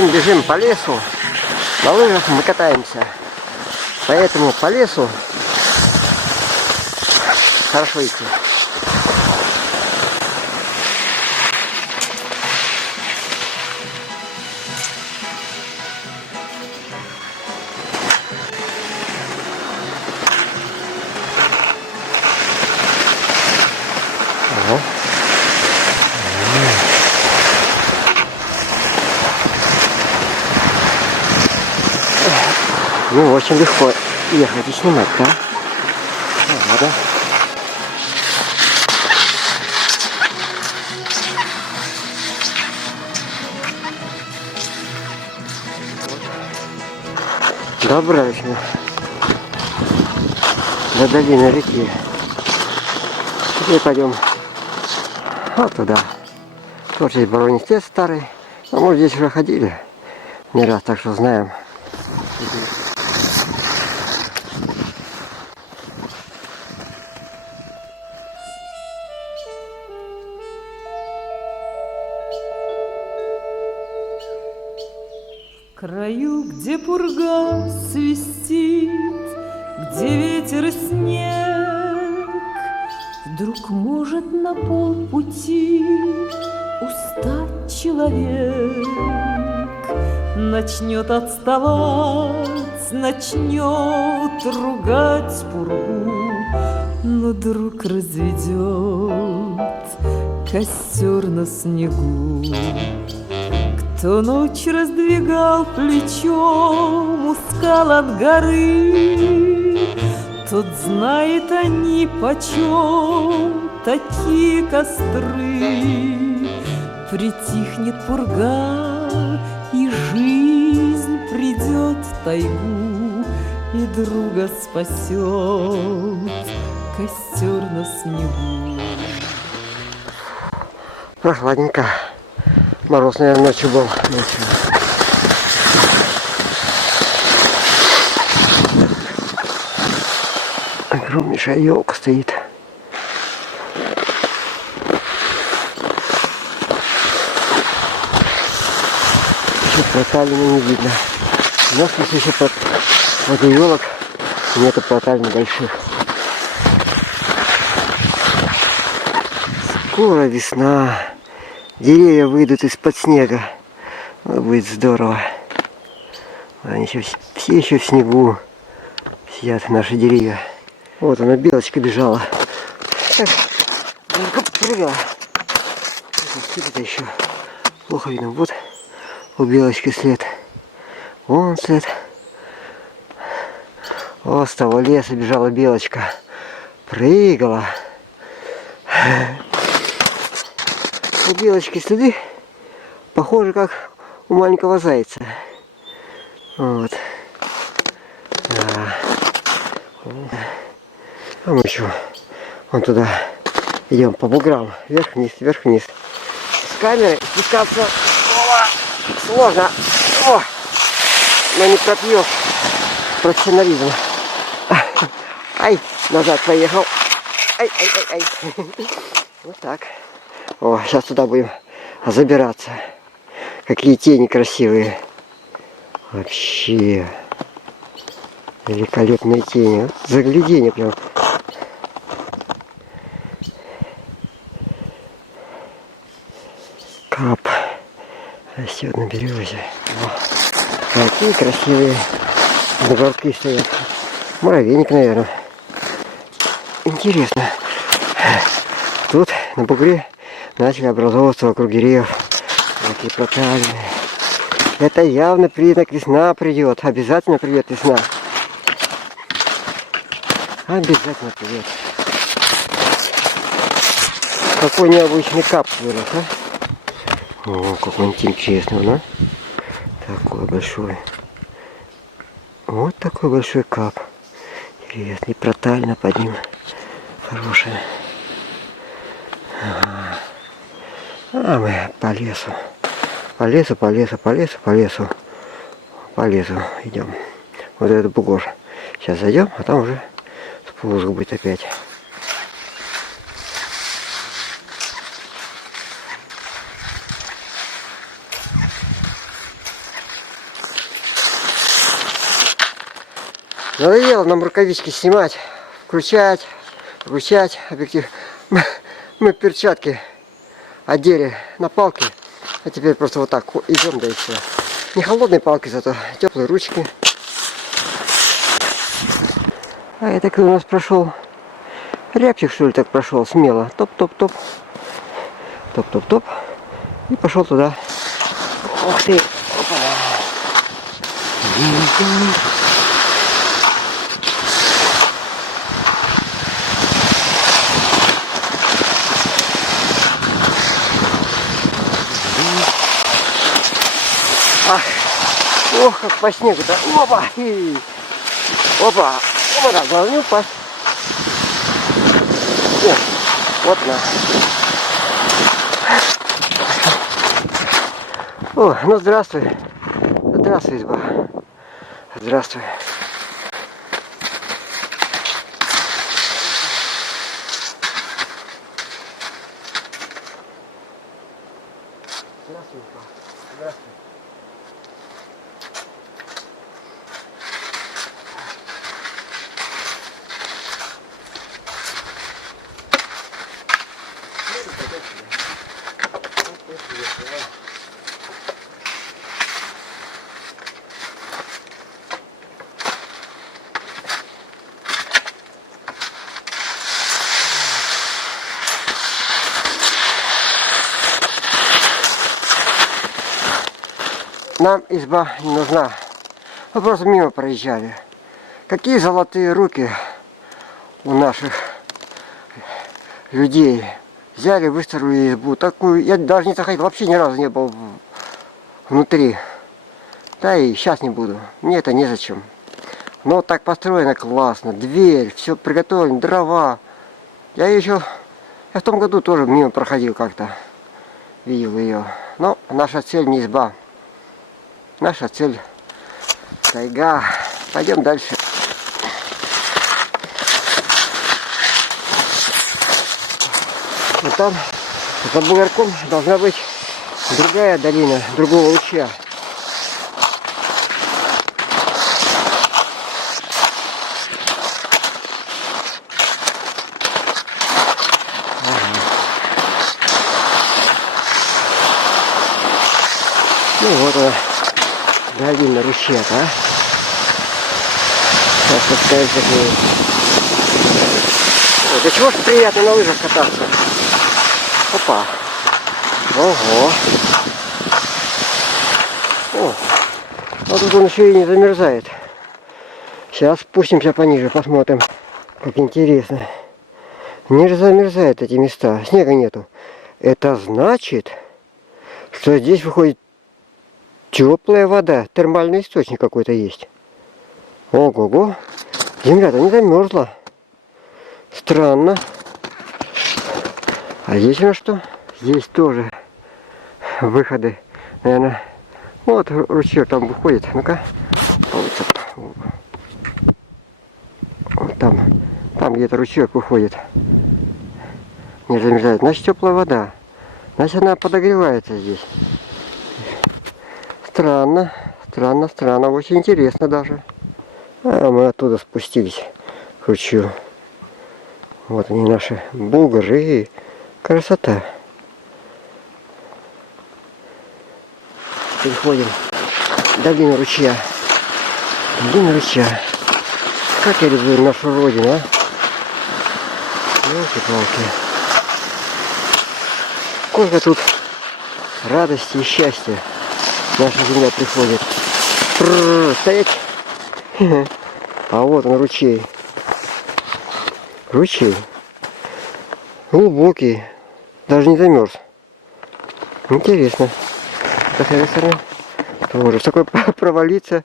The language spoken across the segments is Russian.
бежим по лесу. На лыжах мы катаемся. Поэтому по лесу хорошо идти. Ну, очень легко ехать и снимать, да? Ладно. Добрались мы до долины реки. Теперь пойдем вот туда. Вот здесь баронистец старый. А мы здесь уже ходили не раз, так что знаем. В краю, где пурга свистит, где ветер и снег, вдруг может на полпути устать человек, начнет отставать, начнет ругать пургу, но друг разведет костер на снегу. Кто ночь раздвигал плечом у скал от горы, тот знает они почем такие костры. Притихнет пурга, и жизнь придет в тайгу, и друга спасет костер на снегу. Прохладненько. Мороз, наверное, ночью был. Огромнейшая елка стоит. Еще проталины не видно. У нас здесь еще под елок нету проталин больших. Скоро весна. Деревья выйдут из-под снега. Будет здорово. Они все еще в снегу сидят, наши деревья. Вот она, белочка бежала. Так, прыгала. Это еще плохо видно. Вот у белочки след. Вон след. Вот с того леса бежала белочка. Прыгала. У белочки следы похожи как у маленького зайца. Вот. А мы еще вон туда идем по буграм. Вверх-вниз, вверх-вниз. С камерой спускаться сложно. О! Но не пропьешь профессионализм. Ай, назад поехал. Ай. Вот так. О, сейчас туда будем забираться. Какие тени красивые. Вообще. Великолепные тени. Загляденье прям. Кап. Растет на березе. О, какие красивые бугорки стоят. Муравейник, наверное. Интересно. Тут на бугре начали образовываться вокруг деревьев такие проталины. Это явно признак, весна придет. Обязательно придет весна. Обязательно придет. Какой необычный кап вырос, а? О, какой он интересный, да? Такой большой. Вот такой большой кап. Интересный, проталина под ним. Хорошая. Ага. А мы по лесу. По лесу идем. Вот этот бугор. Сейчас зайдем, а там уже спуск будет опять. Надоело нам рукавички снимать, включать, выключать объектив. Мы перчатки одели на палки, а теперь просто вот так идем, да и все. Не холодные палки, зато теплые ручки. А это кто у нас прошел? Рябчик, что ли, так прошел смело. Топ-топ-топ. Топ-топ-топ. И пошел туда. Ух ты. Опа. Ах. Ох, как по снегу-то. Опа. Опа. Опа, да, главное не упасть. О, вот она. О, ну здравствуй. Здравствуй, изба. Здравствуй. Здравствуй, изба. Здравствуй. Нам изба не нужна. Мы просто мимо проезжали. Какие золотые руки у наших людей. Взяли, выстроили избу. Такую, я даже не заходил, вообще ни разу не был внутри. Да и сейчас не буду. Мне это незачем. Но вот так построено классно. Дверь, все приготовлено, дрова. Я в том году тоже мимо проходил как-то. Видел ее. Но наша цель не изба. Наша цель тайга. Пойдем дальше. Вот там за бугорком должна быть другая долина, другого луча. Ну вот она, долина ручья, а? Сейчас спускаемся к ней. Ой, да чего ж приятно на лыжах кататься. Опа. Ого. О, а тут он еще и не замерзает. Сейчас спустимся пониже, посмотрим. Как интересно. Не замерзают эти места. Снега нету. Это значит, что здесь выходит теплая вода. Термальный источник какой-то есть. Ого-го. Земля-то не замерзла. Странно. А здесь у нас что? Здесь тоже выходы. Наверное, вот ручеек там выходит. Ну-ка. Вот там где-то ручеек выходит. Не замерзает. Значит, теплая вода. Значит, она подогревается здесь. Странно. Странно, странно. Очень интересно даже. А мы оттуда спустились к ручью. Вот они, наши бугры. Красота. Переходим в долину ручья. Долина ручья. Как я люблю нашу родину, а? Ёлки-палки. Сколько тут радости и счастья наша земля приходит. Стоять. А вот он, ручей. Ручей. Глубокий. Даже не замерз. Интересно. С этой стороны тоже. В такой провалиться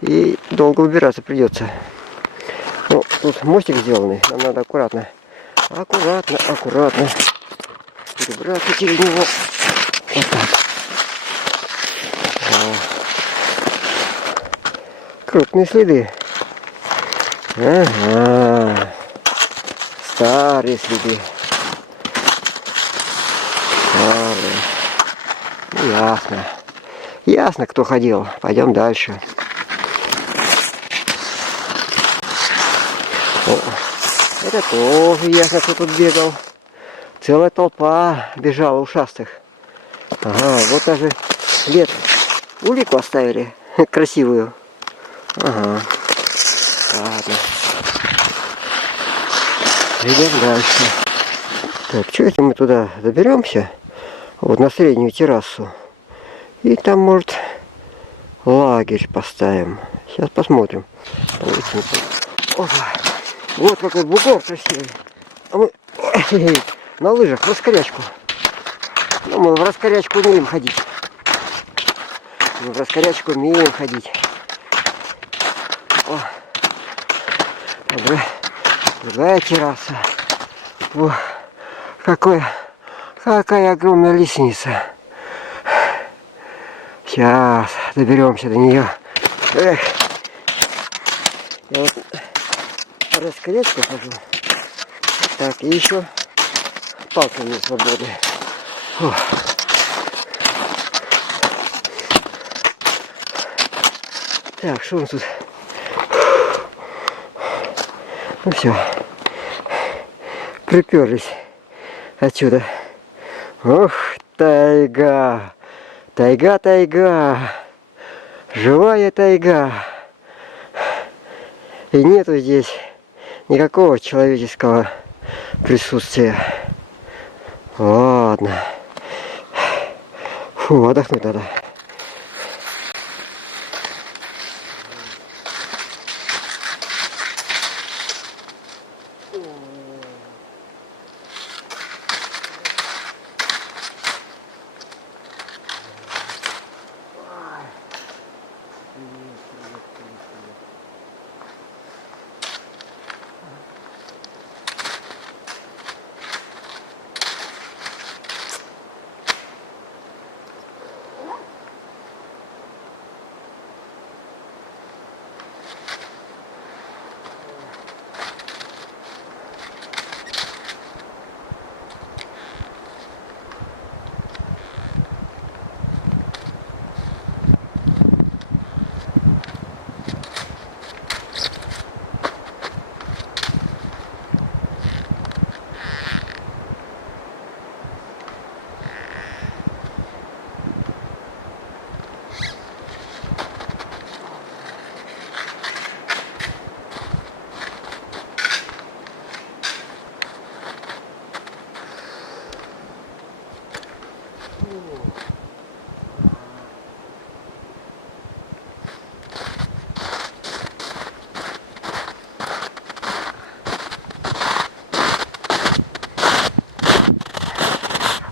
и долго убираться придется. Ну, тут мостик сделанный. Нам надо аккуратно. Аккуратно, аккуратно. Перебраться через него. Вот так. О. Крупные следы. Ага. Старые следы. Старые. Ну, ясно. Ясно, кто ходил. Пойдем дальше. Это тоже ясно, кто тут бегал. Целая толпа бежала ушастых. Ага, вот даже след. Улику оставили красивую. Ага. Ладно. Идем дальше. Так, что если мы туда доберемся? Вот на среднюю террасу. И там, может, лагерь поставим. Сейчас посмотрим. Опа. Вот какой бугор красивый. А мы на лыжах в раскорячку. Ну, мы в раскорячку умеем ходить. Мы в раскорячку умеем ходить. О. Другая терраса. О, какая огромная лестница. Сейчас доберемся до нее. Эх. Я вот по раскорячке хожу. Так, и еще палка не свободы. Фух. Так, что у нас тут? Ну все. Приперлись отсюда. Ох, тайга. Тайга, тайга. Живая тайга. И нету здесь никакого человеческого присутствия. Ладно. Фу, отдохнуть надо.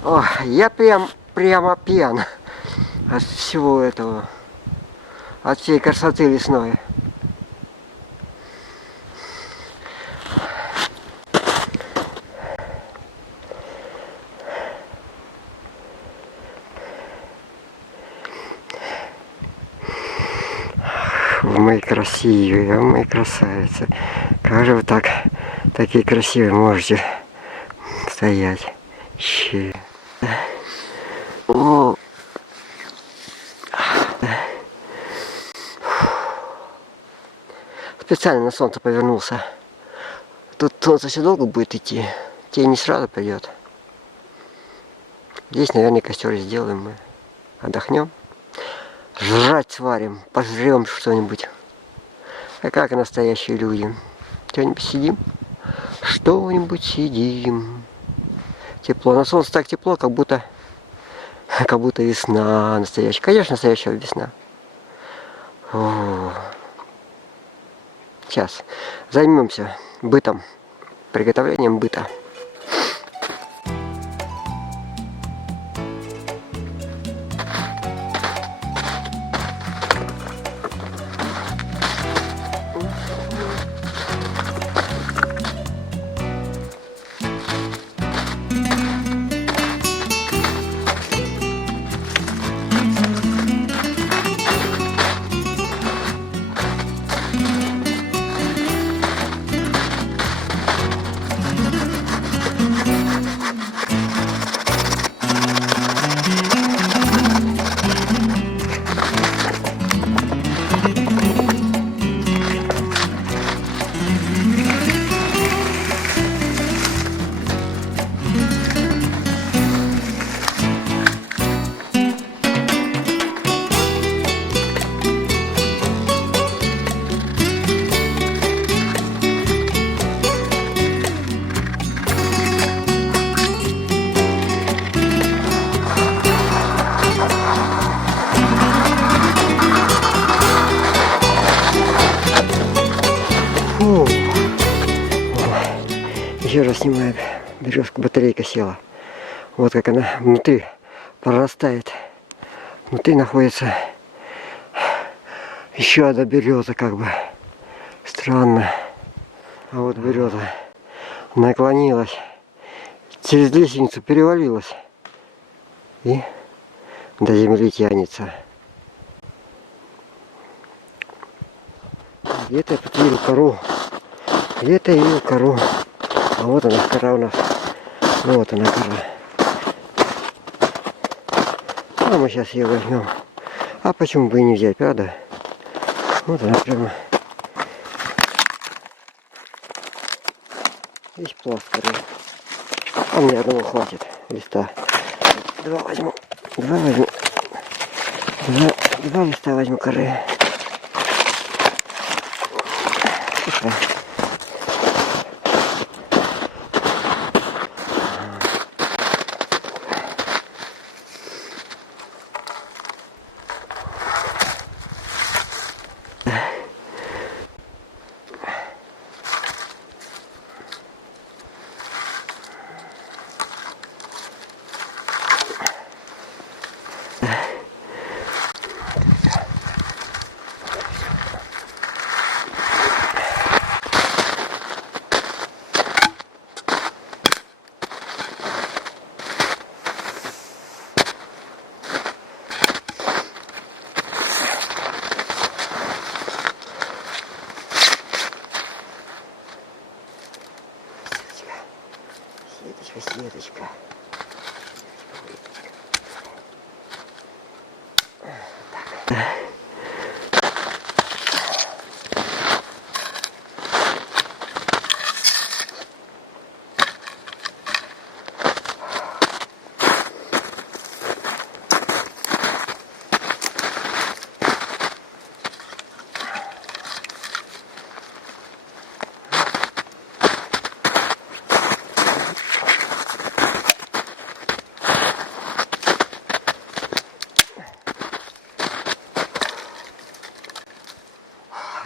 О, я прямо пьян от всего этого, от всей красоты лесной. Мои красивые, мои красавицы. Как же вы такие красивые можете стоять? Че? О. Специально на солнце повернулся. Тут солнце еще долго будет идти. Тень не сразу придет. Здесь, наверное, костер сделаем мы. Отдохнем. Жрать сварим, пожрем что-нибудь. А как настоящие люди? Что-нибудь сидим? Что-нибудь сидим. Тепло. На солнце так тепло, как будто весна настоящая. Конечно, настоящая весна. О. Сейчас займемся бытом, приготовлением быта. Еще раз снимаем. Березка, батарейка села. Вот как она внутри прорастает. Внутри находится еще одна береза, как бы. Странно. А вот береза наклонилась. Через лестницу перевалилась. И до земли тянется. Где-то я тут видел кору. Где-то я видел кору. А вот она, кора у нас. Вот она, кора. А мы сейчас ее возьмем. А почему бы и не взять, правда? Вот она прямо. Весь пласт коры. А мне одного хватит листа. Два возьму. Два листа возьму коры. Пускай. Сеточка. Так.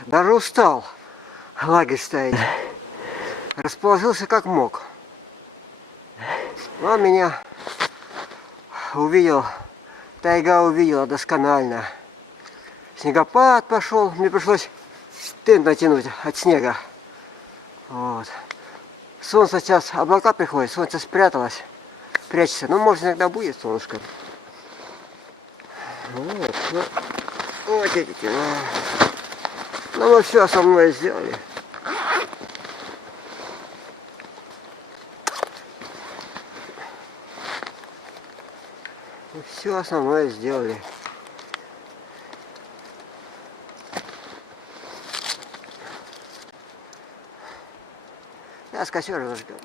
Даже устал лагерь ставить. Расположился как мог. Он меня увидел, тайга увидела досконально. Снегопад пошел, мне пришлось тент натянуть от снега. Вот. Солнце сейчас, облака приходят, солнце спряталось, прячется. Ну, может, иногда будет солнышко. Вот, ну, вот эти. Ну, мы все основное сделали. Мы все основное сделали. Сейчас костер разожгем.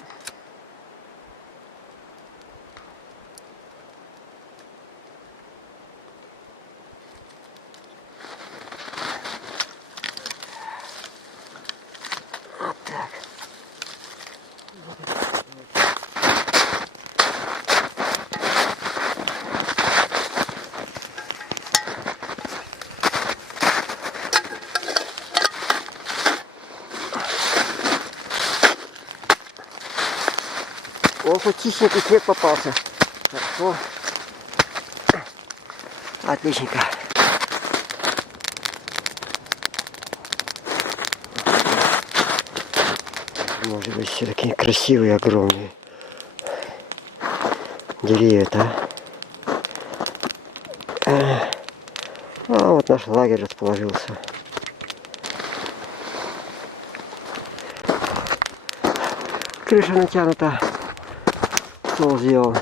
Вот так. О, хоть чистенький снег попался. Хорошо. Отличненько. Может быть, все такие красивые, огромные деревья-то. А вот наш лагерь расположился. Крыша натянута. Стол сделан.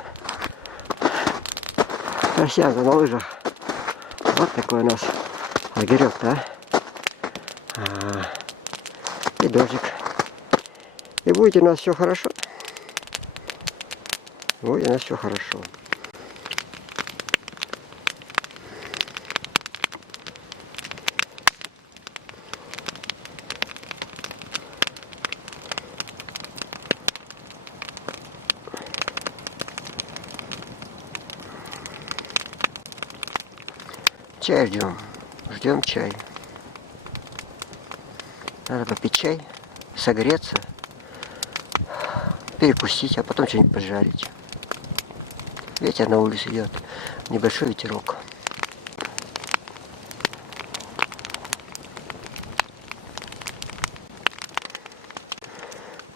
Красиво на лыжах. Вот такой у нас лагерек-то. И дождик. И будет у нас все хорошо. Будет у нас все хорошо. Чай ждем. Ждем чай. Надо попить чай, согреться. перекусить, а потом что-нибудь пожарить. Ветер на улице идет, небольшой ветерок.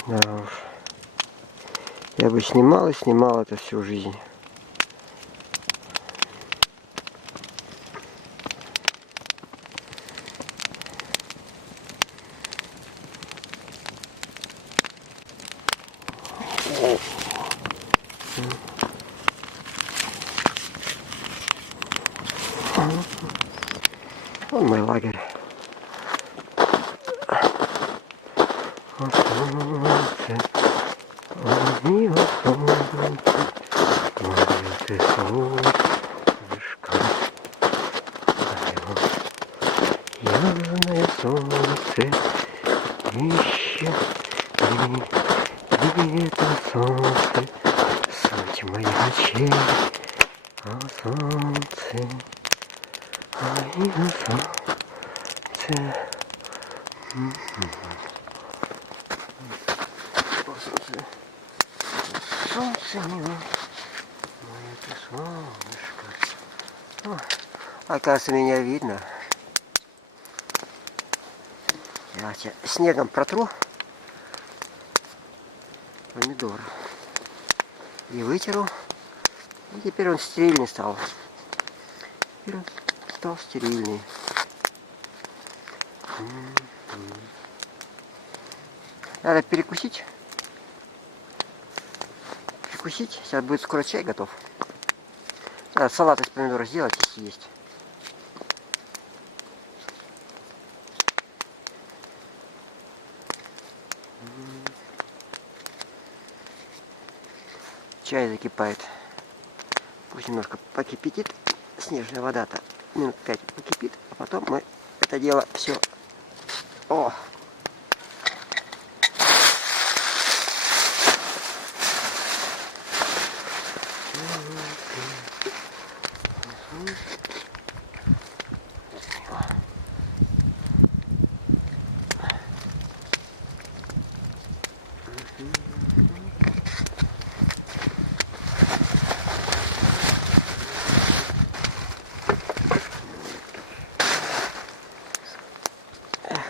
Да уж. Я бы снимал и снимал это всю жизнь. Вон мой лагерь. Ясное солнце ищет, и это солнце, суть моих очей, а солнце, и солнце. Солнце мило, это солнышко. О, оказывается, меня видно. Я тебя снегом протру помидор и вытеру. И теперь он стерильный стал. Теперь он стал стерильный. Надо перекусить. Перекусить. Сейчас будет скоро чай готов. Надо салат из помидора сделать и съесть. Чай закипает. Пусть немножко покипятит. Снежная вода-то минут 5 покипит, а потом мы это дело все. О!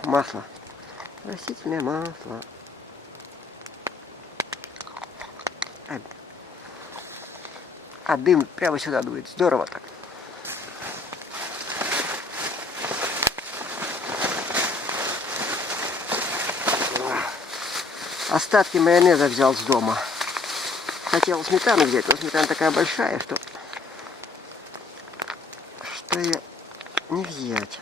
Масло. Растительное масло. А дым прямо сюда дует. Здорово так. Остатки майонеза взял с дома. Хотел сметану взять, но сметана такая большая, что ее не взять.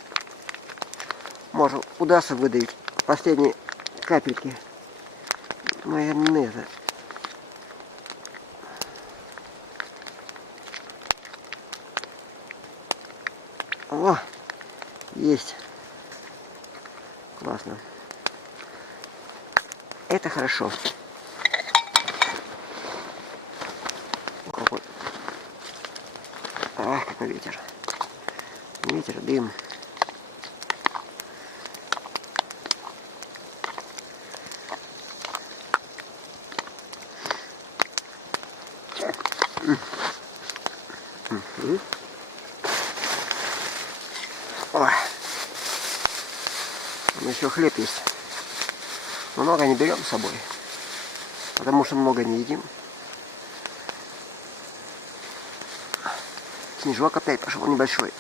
Может, удастся выдавить последние капельки майонеза. О, есть. Классно. Это хорошо. Какой. Ах, какой ветер. Ветер, дым. Ой. Еще хлеб есть. Много не берем с собой, потому что много не едим. Снежок опять пошел небольшой.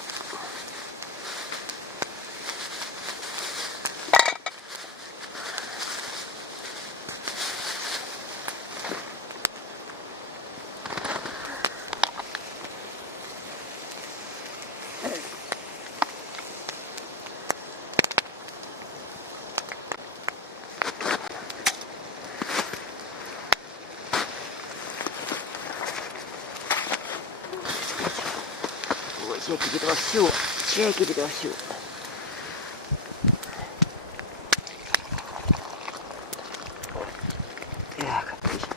Чай кипит вовсю. Чай кипит вовсю. Так, отлично.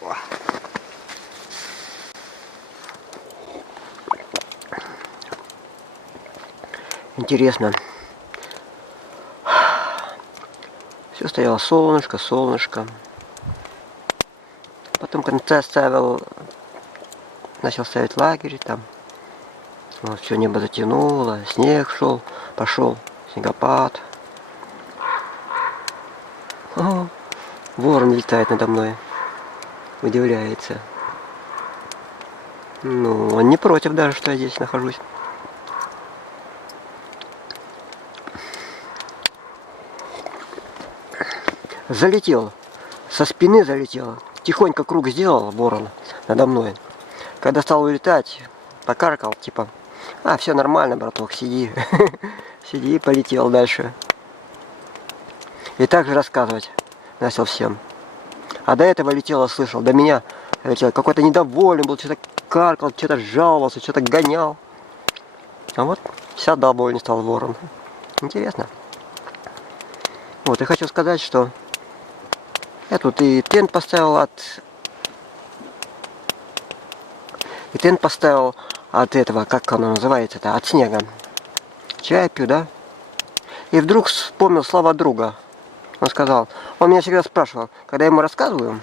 О. Интересно. Все стояло солнышко, солнышко. Потом в конце начал ставить лагерь там. Вот, все небо затянуло, снег пошел, снегопад. О, ворон летает надо мной, удивляется. Ну, он не против даже, что я здесь нахожусь. Залетел, со спины залетел, тихонько круг сделал ворон надо мной. Когда стал улетать, покаркал, типа, все нормально, браток, сиди. Сиди, полетел дальше. И так же рассказывать начал всем. А до этого летело, слышал, до меня летел, какой-то недоволен был, что-то каркал, что-то жаловался, что-то гонял. А вот вся довольный стал ворон. Интересно. Вот, и хочу сказать, что я тут и тент поставил от этого, как оно называется-то, от снега. Чай пью, да? И вдруг вспомнил слова друга. Он сказал, он меня всегда спрашивал, когда я ему рассказываю,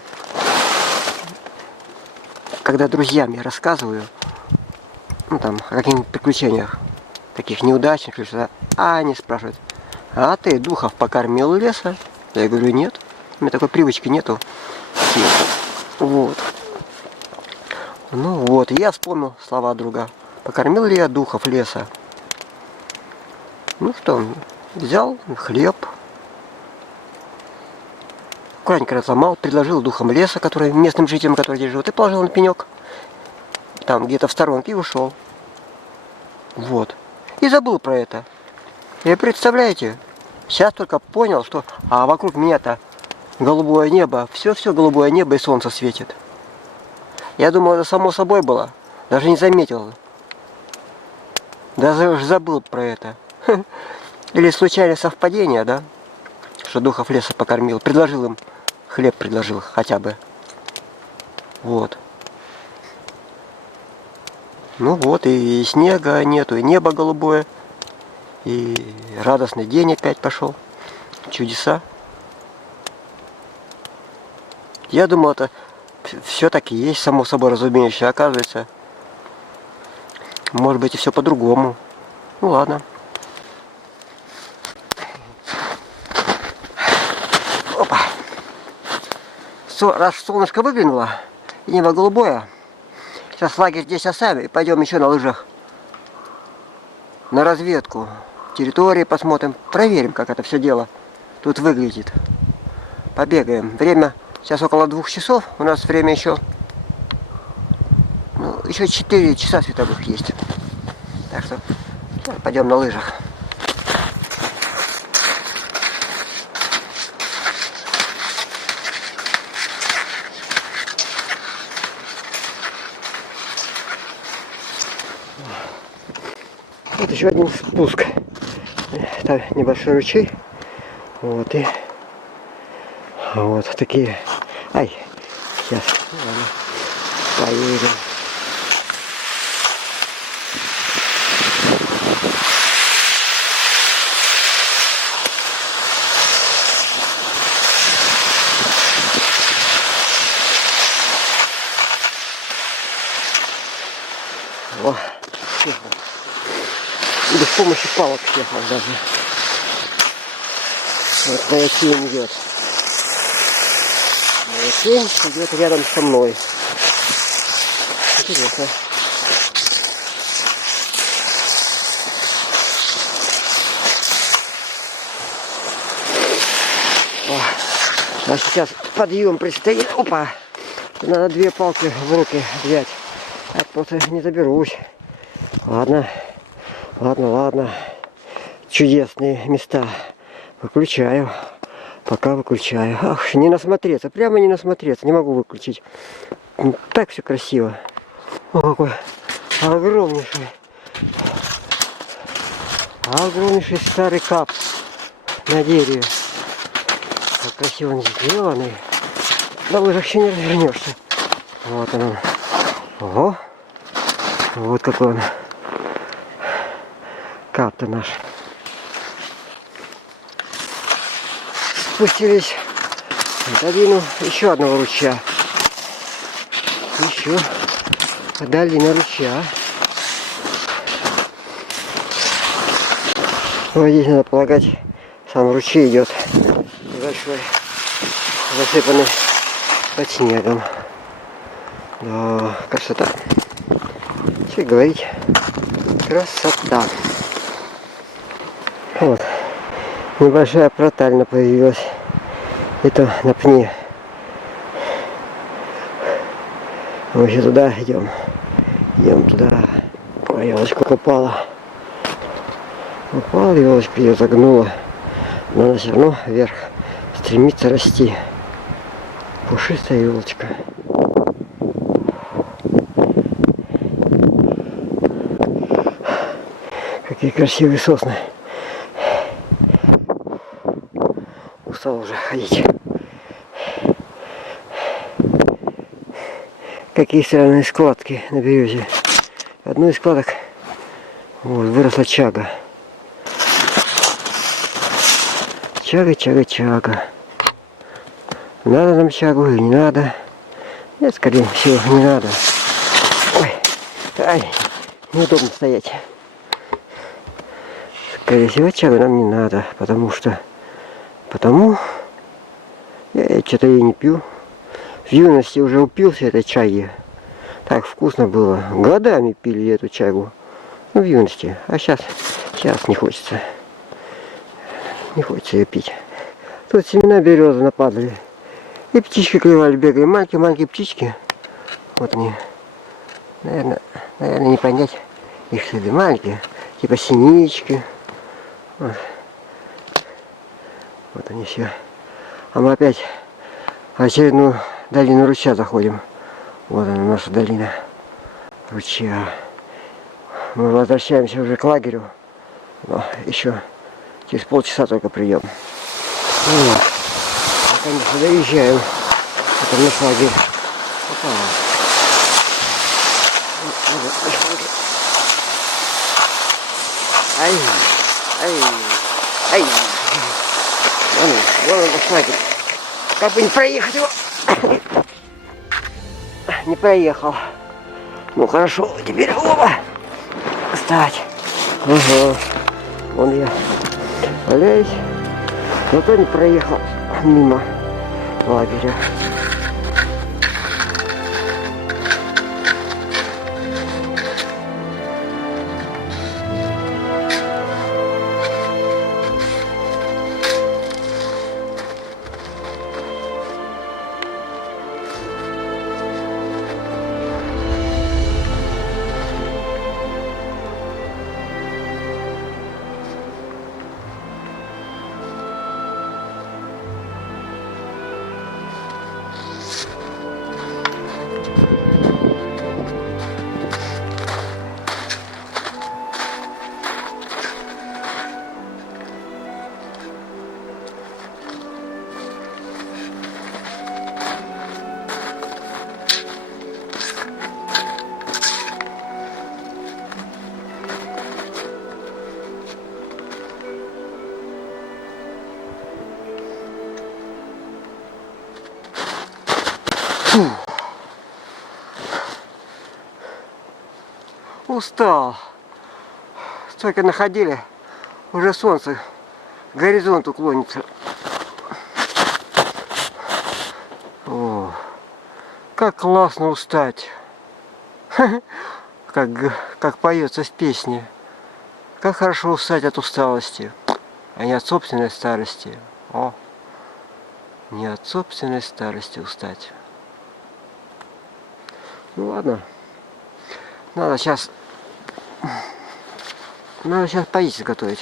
когда друзьям я рассказываю, ну там, о каких-нибудь приключениях, таких неудачных, или что-то, они спрашивают, а ты духов покормил леса? Я говорю, нет, у меня такой привычки нету. Вот. Ну вот, я вспомнил слова друга. Покормил ли я духов леса? Ну что, взял хлеб, аккуратненько разломал, предложил духам леса, местным жителям, которые здесь живут, и положил на пенек, там где-то в сторонке, и ушел. Вот. И забыл про это. И представляете, сейчас только понял, что вокруг меня-то голубое небо, все голубое небо и солнце светит. Я думал, это само собой было, даже не заметил. Даже забыл про это. Или случайное совпадение, да? Что духов леса покормил, предложил им, хлеб предложил хотя бы. Вот. Ну вот, и снега нету, и небо голубое, и радостный день опять пошел. Чудеса. Я думал, это все-таки есть, само собой разумеющее, оказывается. Может быть, и все по-другому. Ну ладно. Опа. Раз солнышко выглянуло, и небо голубое, сейчас лагерь здесь оставим и пойдем еще на лыжах на разведку территории, посмотрим, проверим, как это все дело тут выглядит. Побегаем. Время сейчас около 2 часов, у нас время еще, еще 4 часа световых есть. Так что пойдем на лыжах. Вот еще один спуск. Там небольшой ручей. Вот и вот такие. Сейчас. Ладно. Поедем. О, съехал. Без помощи палок съехал даже. Вот моя тень идет. Моя тень идет рядом со мной. Интересно. А сейчас подъем предстоит. Опа! Надо 2 палки в руки взять. Я просто не заберусь. Ладно. Чудесные места. Выключаю. Пока выключаю. Ах, не насмотреться. Прямо не насмотреться. Не могу выключить. Так все красиво. О, какой огромнейший. Огромнейший старый кап на дереве. Как красиво он сделанный. На лыжах еще не развернешься. Вот он. Ого. Вот какой он. Кап-то наш. спустились в долину еще одного ручья. Еще долина ручья. Вот здесь, надо полагать, сам ручей идет небольшой, засыпанный под снегом. Да, красота. Что говорить, красота. Вот, небольшая протальна появилась. Это на пне. Мы еще туда идем. Идем туда. Ой, елочка упала. Упала елочка, ее загнула. Но она все равно вверх стремится расти. Пушистая елочка. Какие красивые сосны. Устал уже ходить. Какие странные складки на березе. В одной из складок вот, выросла чага. Чага, чага, чага. Надо нам чагу или не надо? Нет, скорее всего, не надо. Ой, ай, неудобно стоять. Скорее всего, чагу нам не надо, потому я что-то ее не пью. В юности уже упился этой чаги. Так вкусно было. Годами пили эту чагу. Ну, в юности. А сейчас не хочется. Не хочется ее пить. Тут семена березы нападали. И птички клевали, бегали. Маленькие птички. Вот они. Наверное, не понять их следы. Маленькие. Типа синички. Вот они все. А мы опять в очередную долину ручья заходим. Вот она, наша долина ручья. Мы возвращаемся уже к лагерю. Но еще через полчаса только придем. Вот. Конечно, доезжаем. Это наш лагерь. Опа. Ай, ай. Вон он наш лагерь. Как бы не проехать его. Не проехал. Ну хорошо, теперь оба. Встать. Ага. Вон я валяюсь. Зато не проехал мимо лагеря. Устал. Столько находили, уже солнце к горизонту клонится. О, как классно устать. Как поется в песне. Как хорошо устать от усталости, а не от собственной старости. О, не от собственной старости устать. Ну ладно. Надо сейчас поесть готовить.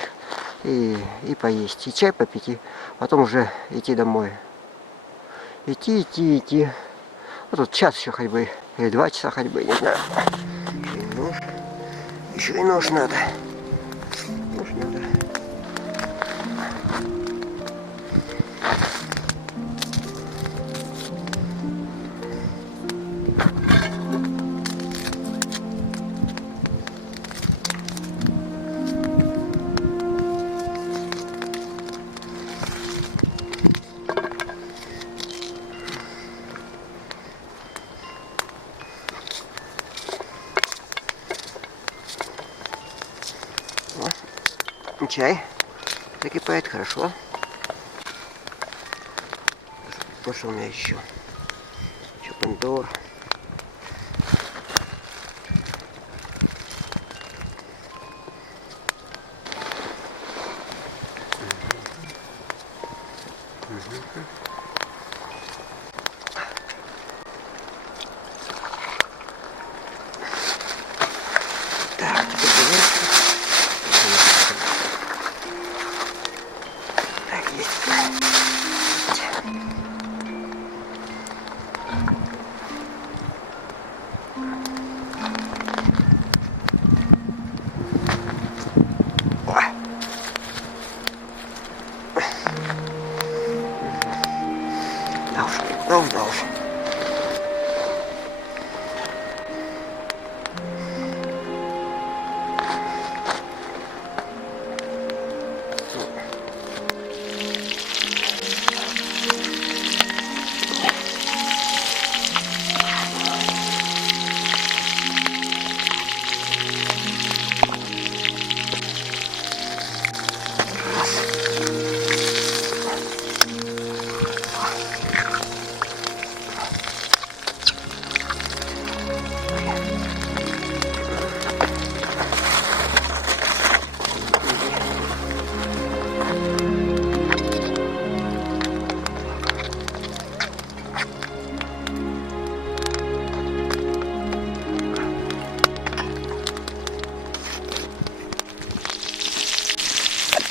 И поесть. И чай попить, и потом уже идти домой. Идти. Вот тут час еще ходьбы. Или 2 часа ходьбы, не знаю. Еще и нож надо. Нож надо. чай закипает, хорошо. Что у меня еще? Еще помидор. Так, так, есть. Ой. Да уж.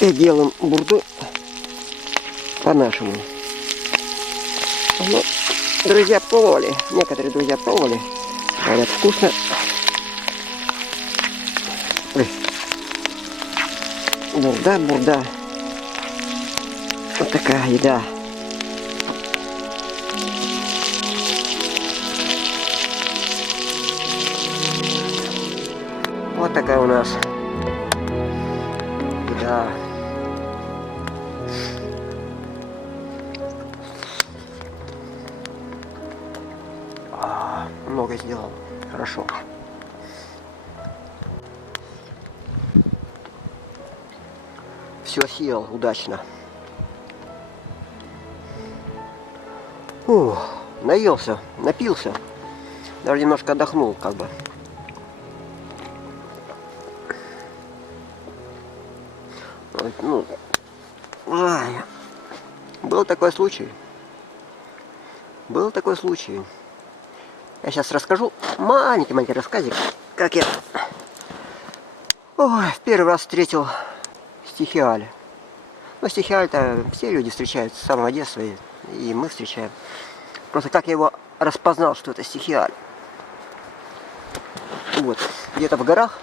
Опять делаем бурду по-нашему. Ну, друзья пробовали, некоторые друзья пробовали, говорят, вкусно. Ой. Бурда. Вот такая еда. Вот такая у нас еда. Много сделал. Хорошо. Все съел удачно. Наелся, напился. Даже немножко отдохнул, как бы. Ну, был такой случай. Я сейчас расскажу маленький рассказик, как я в первый раз встретил стихиаль. Ну, стихиаль-то все люди встречают с самого детства, и мы встречаем. Просто как я его распознал, что это стихиаль. Вот, где-то в горах,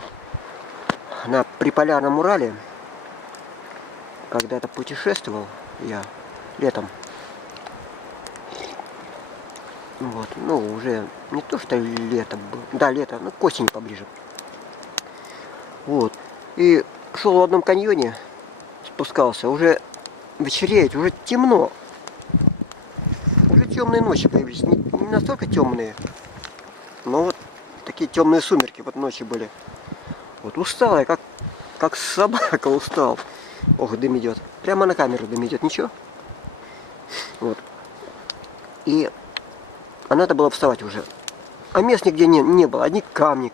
на Приполярном Урале, когда-то путешествовал я летом. Вот, ну, уже не то, что лето было. Да, лето, ну, к осени поближе. Вот. И шел в одном каньоне, спускался, уже вечереет, уже темно. Уже темные ночи появились. Не настолько темные, но вот такие темные сумерки вот ночи были. Вот устал я, как собака устал. Ох, дым идет. Прямо на камеру дым идет, ничего. Вот. И надо было вставать уже. А мест нигде не было. Одни камни.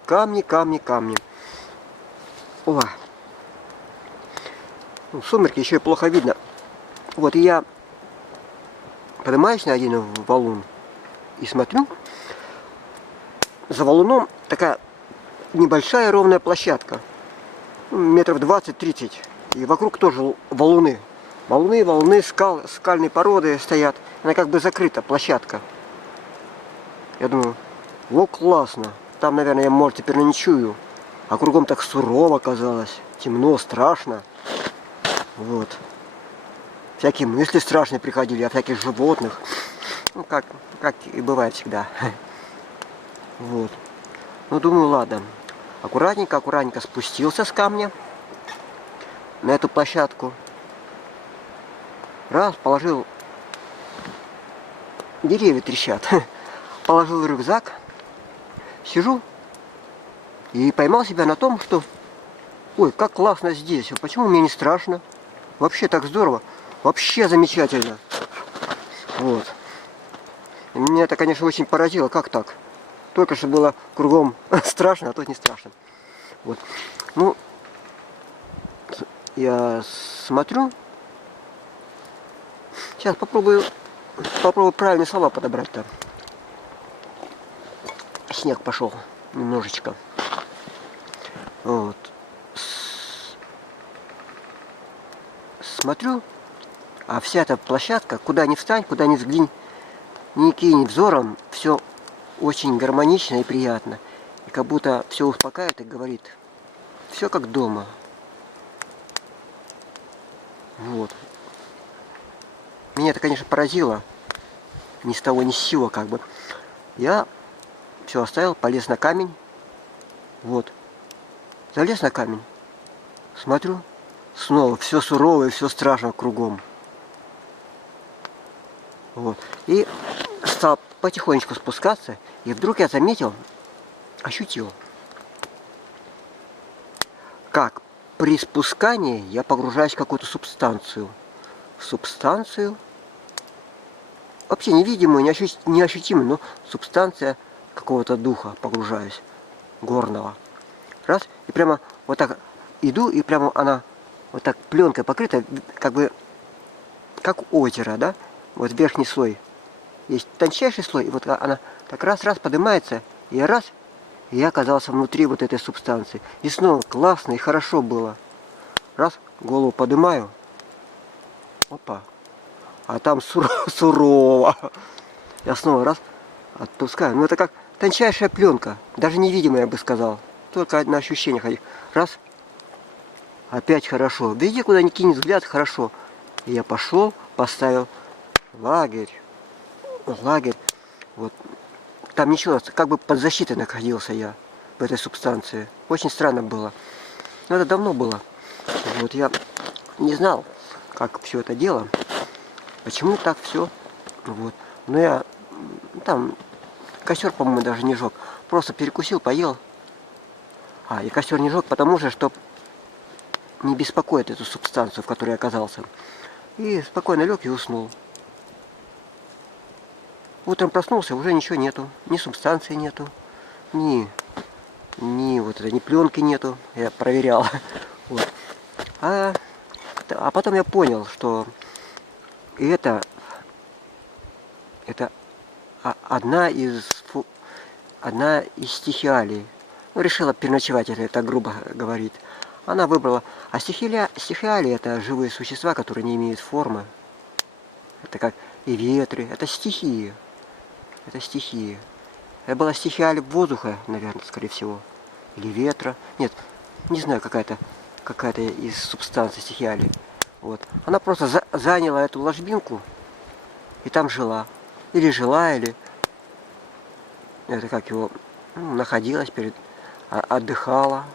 О. Ну, сумерки еще и плохо видно. Вот и я поднимаюсь на один валун и смотрю. За валуном такая небольшая ровная площадка. Метров 20-30. И вокруг тоже валуны. Валуны, скальные породы стоят. Она как бы закрыта, площадка. Я думаю, вот классно. Там, наверное, я, может, теперь ночую. А кругом так сурово казалось. Темно, страшно. Вот. Всякие мысли страшные приходили о всяких животных. Ну, как и бывает всегда. Вот. Ну, думаю, ладно. Аккуратненько спустился с камня на эту площадку. Раз, положил. Деревья трещат. Положил рюкзак. Сижу. И поймал себя на том, что Ой, как классно здесь. Почему мне не страшно? Вообще так здорово. Вообще замечательно. Вот. И меня это, конечно, очень поразило. Как так? Только что было кругом страшно, а тут не страшно. Вот. Ну, я смотрю. Сейчас попробую правильные слова подобрать там. Снег пошел немножечко. Вот. Смотрю, а вся эта площадка, куда ни встань, куда ни взглянь, ни кинь взором, все очень гармонично и приятно. И как будто все успокаивает и говорит, все как дома. Вот. Меня это, конечно, поразило. Ни с того, ни с сего, как бы. Я все оставил, полез на камень. Вот. Залез на камень. Смотрю, снова все сурово и все страшно кругом. Вот. И стал потихонечку спускаться, и вдруг я заметил, ощутил, как при спускании я погружаюсь в какую-то субстанцию. Субстанцию, вообще невидимую, неощутимую, но субстанция какого-то духа погружаюсь, горного. Раз, и прямо вот так иду, и прямо она вот так пленкой покрыта, как бы, как озеро, да? Вот верхний слой. Есть тончайший слой, и вот она так раз-раз поднимается, и я оказался внутри вот этой субстанции. И снова классно и хорошо было. Раз, голову поднимаю, опа, а там сурово. Я снова раз, отпускаю. Ну это как тончайшая пленка, даже невидимая, я бы сказал. Только на ощущениях. Раз, опять хорошо. Везде, куда ни кинет взгляд, хорошо. И я пошел, поставил лагерь. Вот. Там ничего, как бы под защитой находился я в этой субстанции. Очень странно было. Но это давно было. Вот я не знал, как все это дело. Почему так все. Вот. Но я там костер, по-моему, даже не жег. Просто перекусил, поел. И костер не жег, потому что, чтобы не беспокоить эту субстанцию, в которой я оказался. И спокойно лег и уснул. Утром проснулся, уже ничего нету. Ни субстанции нету, ни вот это, ни пленки нету. Я проверял. Вот. А потом я понял, что это одна из стихиалий. Ну, решила переночевать, это грубо говорит. Она выбрала. А стихиалии это живые существа, которые не имеют формы. Это как и ветры, это стихии. Это стихии. Это была стихиалия воздуха, наверное, скорее всего. Или ветра. Нет, не знаю, какая-то из субстанций стихиалии. Вот. Она просто заняла эту ложбинку и там жила. Или жила, или это как его находилась отдыхала.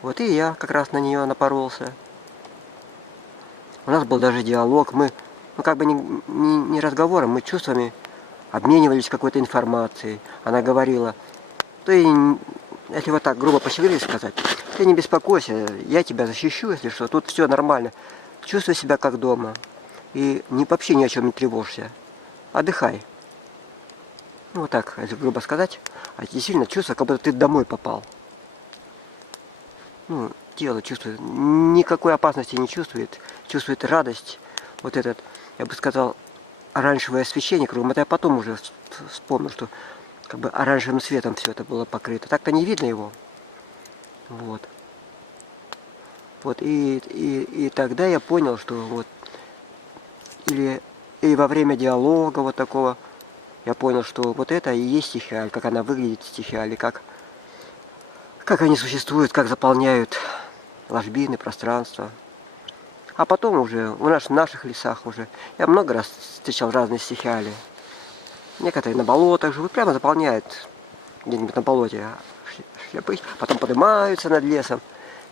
Вот и я как раз на нее напоролся. У нас был даже диалог. Мы, как бы не разговором, мы чувствами обменивались какой-то информацией. Она говорила, ты, если вот так грубо по-человечески сказать, ты не беспокойся, я тебя защищу, если что, тут все нормально. Чувствуй себя как дома. И вообще ни о чем не тревожься. Отдыхай. Ну вот так, если грубо сказать. А действительно чувствую, как будто ты домой попал. Ну, тело чувствует, никакой опасности не чувствует. Чувствует радость. Вот этот, я бы сказал, оранжевое освещение кругом. Это я потом уже вспомнил, что как бы оранжевым светом все это было покрыто. Так-то не видно его. Вот. Вот и тогда я понял, что вот и во время диалога вот такого я понял, что вот это и есть стихиаль, как она выглядит стихиаль, как они существуют, как заполняют ложбины, пространство. А потом уже в наших лесах уже я много раз встречал разные стихиали. Некоторые на болотах живут, прямо заполняют где-нибудь на болоте шляпы, потом поднимаются над лесом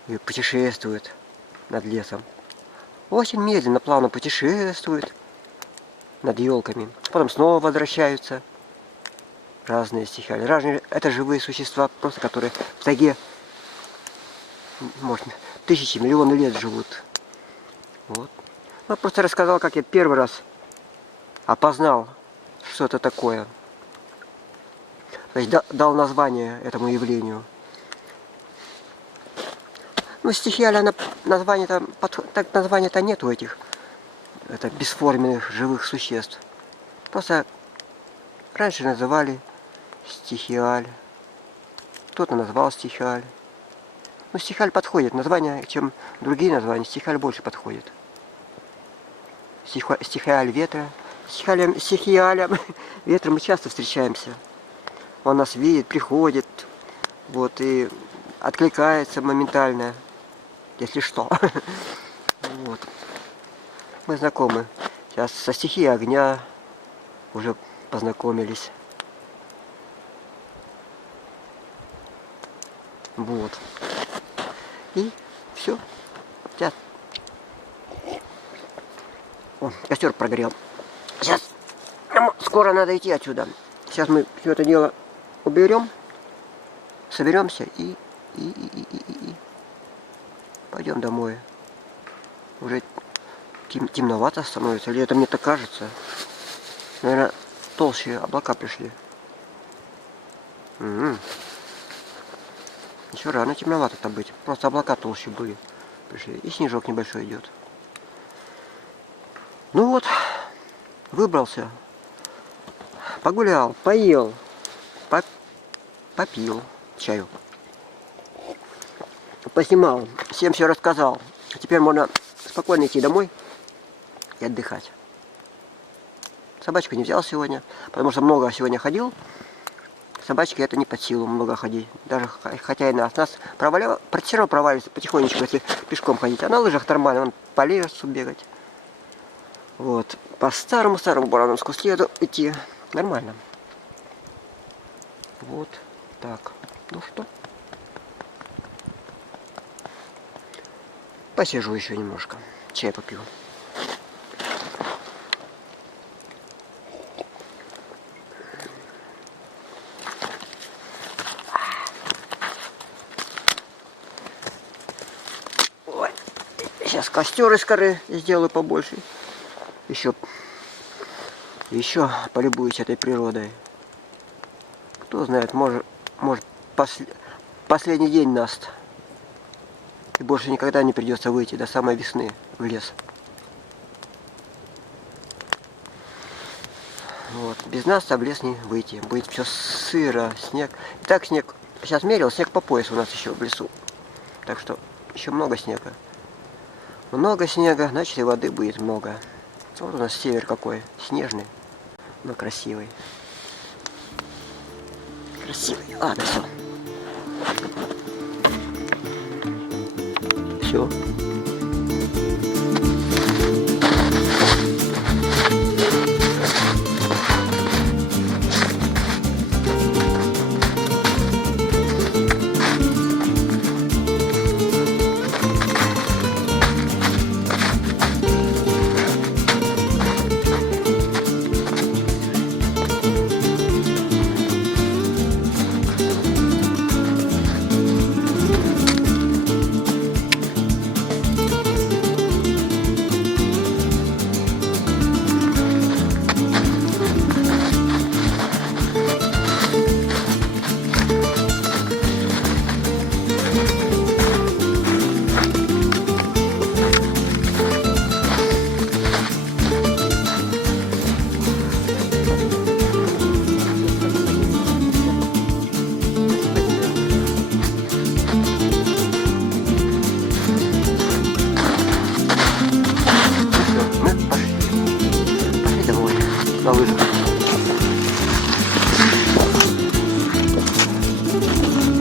и путешествуют над лесом. Очень медленно, плавно путешествуют над елками. Потом снова возвращаются. Разные стихиали. Это живые существа, просто которые в тайге может, тысячи, миллионы лет живут. Вот. Ну, просто рассказал, как я первый раз опознал, что это такое. То есть дал название этому явлению. Ну, стихиалия, название-то нет у этих бесформенных живых существ. Просто раньше называли стихиаль. Кто-то назвал стихиаль. Ну, стихиаль подходит. Название, чем другие названия, стихиаль больше подходит. Стихиаль ветра. Стихиалем ветра мы часто встречаемся. Он нас видит, приходит, вот, и откликается моментально, если что. Вот. Мы знакомы. Сейчас со стихией огня уже познакомились. Вот. И все. Сейчас. О, костер прогорел. Сейчас. Скоро надо идти отсюда. Сейчас мы все это дело уберем, соберемся и пойдем домой. Уже темновато становится, или это мне так кажется. Наверное, толще облака пришли. Еще рано темновато-то быть. Просто облака толще были. Пришли. И снежок небольшой идет. Ну вот, выбрался. Погулял, поел, попил чаю. Поснимал, всем все рассказал. Теперь можно спокойно идти домой и отдыхать. Собачку не взял сегодня, потому что много сегодня ходил. Собачке это не под силу много ходить. Даже хотя и нас все равно проваливается потихонечку, если пешком ходить. А на лыжах нормально, он по лесу бегать. Вот. По старому Барановскому следу идти. Нормально. Вот так. Ну что? Посижу еще немножко. Чай попью. Ой. Сейчас костер из коры сделаю побольше. Еще полюбуюсь этой природой. Кто знает, может последний день наст. И больше никогда не придется выйти до самой весны в лес. Вот. Без нас в лес не выйти. Будет все сыро, снег. И так снег. Сейчас мерил, снег по пояс у нас еще в лесу. Так что еще много снега. Много снега, значит и воды будет много. Вот у нас север какой. Снежный, но красивый. Красивый. Ладно, все. Все. На лыжах.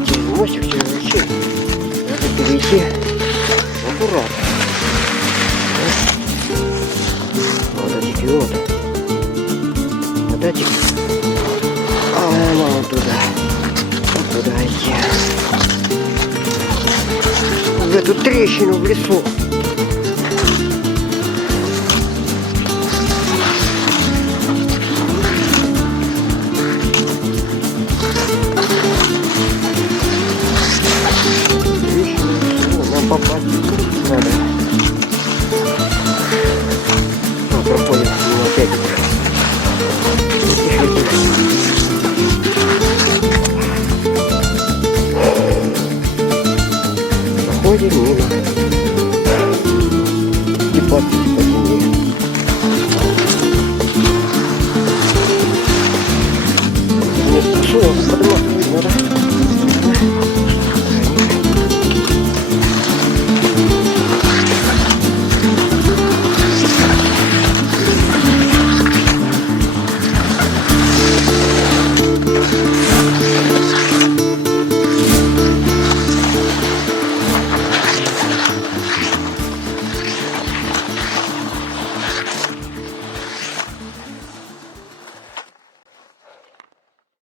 Через мостик, через ручей. Надо перейти аккуратно. Вот эти вот. Вот эти. А вон туда. Вот туда идти. В эту трещину в лесу.